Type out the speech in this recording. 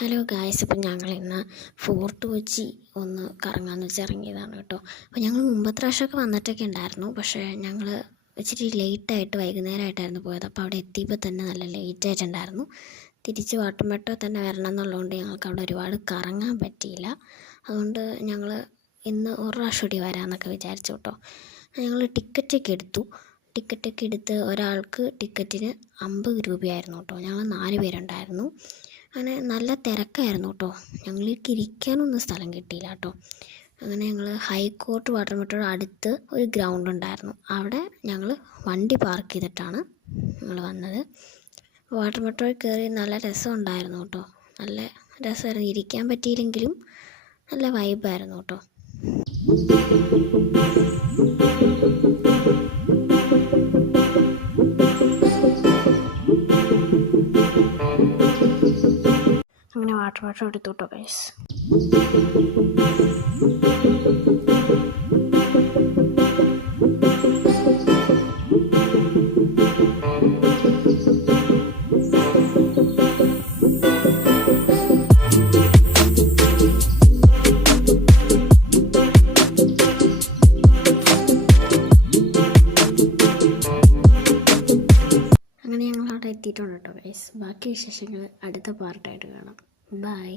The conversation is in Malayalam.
ഹലോ ഗായ്സ്, അപ്പം ഞങ്ങളിന്ന് ഫോർട്ട് കൊച്ചി ഒന്ന് കറങ്ങാമെന്ന് വെച്ച് ഇറങ്ങിയതാണ് കേട്ടോ. അപ്പോൾ ഞങ്ങൾ മുമ്പത്തെ പ്രാവശ്യമൊക്കെ വന്നിട്ടൊക്കെ ഉണ്ടായിരുന്നു. പക്ഷേ ഞങ്ങൾ ഇച്ചിരി ലേറ്റായിട്ട് വൈകുന്നേരമായിട്ടായിരുന്നു പോയത്. അപ്പോൾ അവിടെ എത്തിയപ്പോൾ തന്നെ നല്ല ലേറ്റായിട്ടുണ്ടായിരുന്നു. തിരിച്ച് വാട്ടുംപെട്ടോ തന്നെ വരണം എന്നുള്ളതുകൊണ്ട് ഞങ്ങൾക്ക് അവിടെ ഒരുപാട് കറങ്ങാൻ പറ്റിയില്ല. അതുകൊണ്ട് ഞങ്ങൾ ഇന്ന് ഒരു പ്രാവശ്യം കൂടി വരാമെന്നൊക്കെ വിചാരിച്ചു കേട്ടോ. ഞങ്ങൾ ടിക്കറ്റൊക്കെ എടുത്ത് ഒരാൾക്ക് ടിക്കറ്റിന് 50 രൂപയായിരുന്നു കേട്ടോ. ഞങ്ങൾ 4 പേരുണ്ടായിരുന്നു. അങ്ങനെ നല്ല തിരക്കായിരുന്നു കേട്ടോ. ഞങ്ങൾക്ക് ഇരിക്കാനൊന്നും സ്ഥലം കിട്ടിയില്ല കേട്ടോ. അങ്ങനെ ഞങ്ങൾ ഹൈക്കോർട്ട് വാട്ടർ മെട്രോയുടെ അടുത്ത് ഒരു ഗ്രൗണ്ട് ഉണ്ടായിരുന്നു. അവിടെ ഞങ്ങൾ വണ്ടി പാർക്ക് ചെയ്തിട്ടാണ് ഞങ്ങൾ വന്നത്. വാട്ടർ മെട്രോയിൽ കയറി നല്ല രസമുണ്ടായിരുന്നു കേട്ടോ. നല്ല രസമായിരുന്നു. ഇരിക്കാൻ പറ്റിയില്ലെങ്കിലും നല്ല വൈബായിരുന്നു കേട്ടോ. അങ്ങനെ വാട്ടർ മെട്രോ എടുത്തു കേട്ടോ ഗൈസ്. അങ്ങനെ ഞങ്ങൾ അവിടെ എത്തിയിട്ടുണ്ട് കേട്ടോ ഗൈസ്. ബാക്കി വിശേഷങ്ങൾ അടുത്ത പാർട്ടായിട്ട് കാണാം. ബൈ.